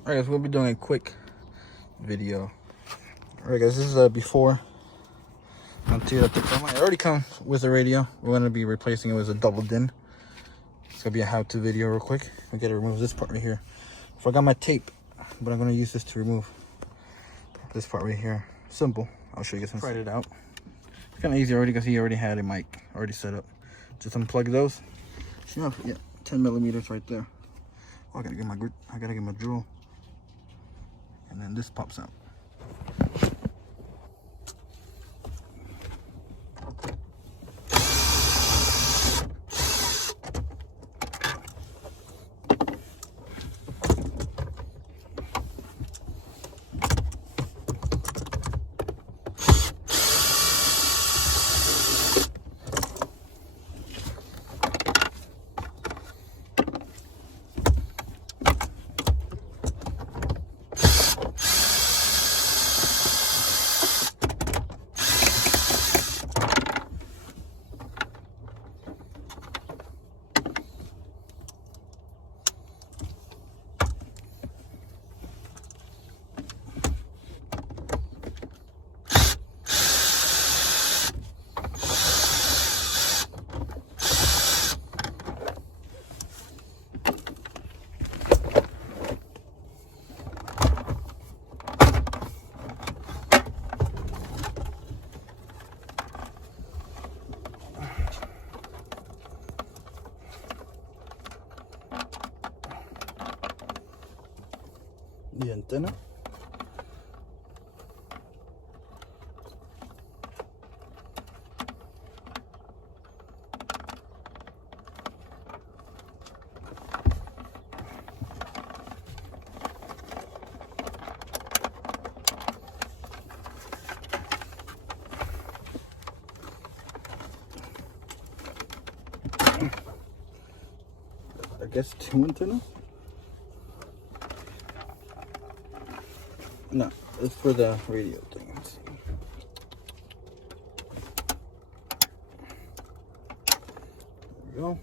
Alright guys, we'll be doing a quick video. Alright guys, this is before on Toyota Tacoma. It already comes with a radio. We're going to be replacing it with a double din. It's going to be a how-to video real quick. We got to remove this part right here. Forgot my tape, but I'm going to use this to remove this part right here. Simple. I'll show you guys. Tried it out. It's kind of easy already because he already had a mic already set up. Just unplug those. Yeah, 10 millimeters right there. Oh, I gotta get my drill. And then this pops out. The antenna. I guess 2 antennas. No, it's for the radio thing. Let's see. There we go.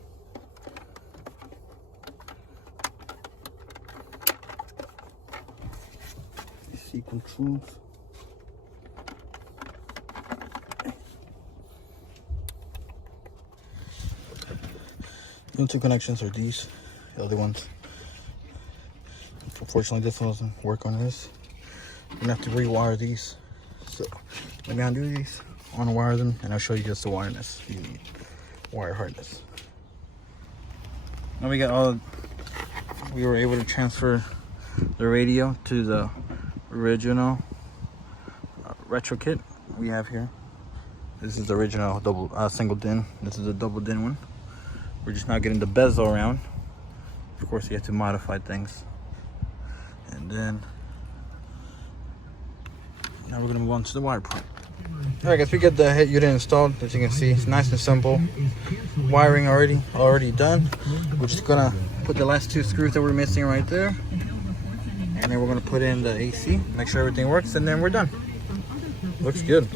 AC controls. The only 2 connections are these. The other ones. Unfortunately, this one doesn't work on this. I'm gonna have to rewire these. So let me undo these, unwire them, and I'll show you just the wireless you need. Wire harness. Now we were able to transfer the radio to the original retro kit we have here. This is the original single din. This is a double din one. We're just now getting the bezel around. Of course, you have to modify things. And then now we're gonna move on to the wire part. Alright guys, we got the head unit installed. As you can see, it's nice and simple. Wiring already done. We're just gonna put the last 2 screws that we're missing right there. And then we're gonna put in the AC, make sure everything works, and then we're done. Looks good.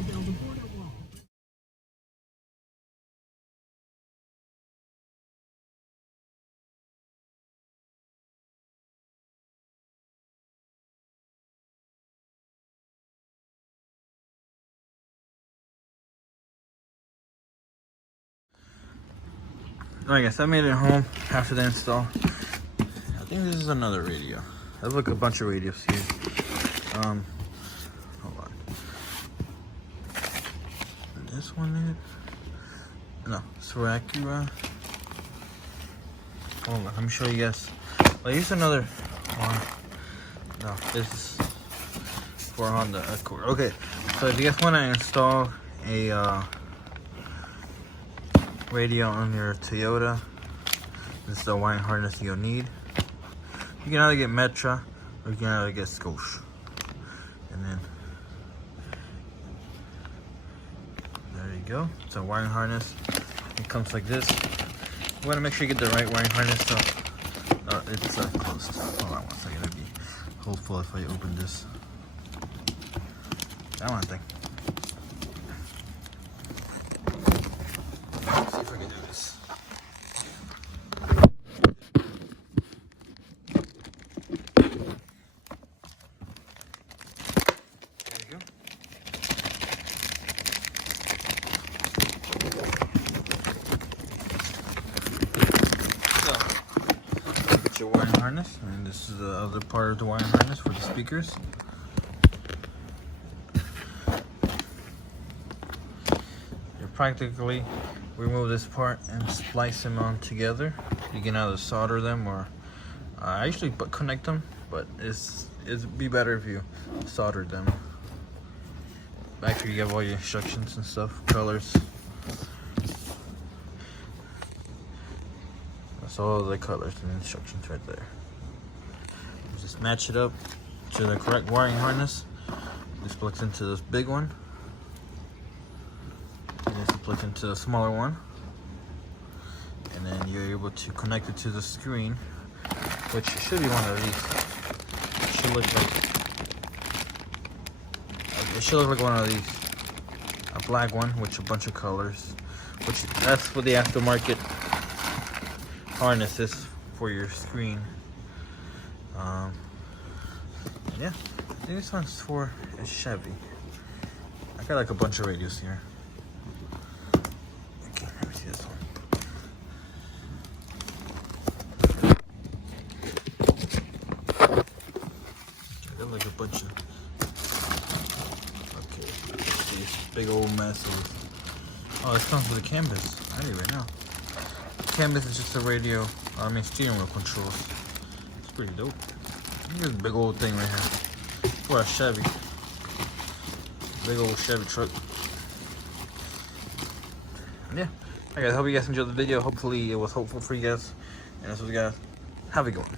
Alright guys, I made it home after the install. I think this is another radio. There's like a bunch of radios here. Hold on. This one there? No, it's for Acura. Hold on, let me show you guys. Well, here's another one. No, this is for Honda Accord. Okay, so if you guys want to install a radio on your Toyota, this is the wiring harness you'll need. You can either get Metra or you can either get Scotia. And then there you go. It's a wiring harness. It comes like this. You want to make sure you get the right wiring harness so it's closed. Hold on one second. It'd be helpful if I open this. That one thing. Let's see if I can do this. And this is the other part of the wiring harness for the speakers. You practically remove this part and splice them on together. You can either solder them or I usually connect them, but it'd be better if you soldered them. Back here you have all your instructions and stuff, colors. That's all the colors and instructions right there. Just match it up to the correct wiring harness. This plugs into this big one. And this plugs into the smaller one. And then you're able to connect it to the screen, which should be one of these. It should look like one of these. A black one with a bunch of colors. Which that's what the aftermarket harness is for your screen. Yeah, I think this one's for a Chevy. I got like a bunch of radios here. Okay, let me see this one. I got like a bunch of. Okay, these big old messes. Oh, this comes with a canvas. I need it right now. Canvas is just a radio, steering wheel controls. It's pretty dope. Look at this big old thing right here. For a Chevy. Big old Chevy truck. Yeah. Alright guys, hope you guys enjoyed the video. Hopefully it was helpful for you guys. And that's what we got. Have a good one.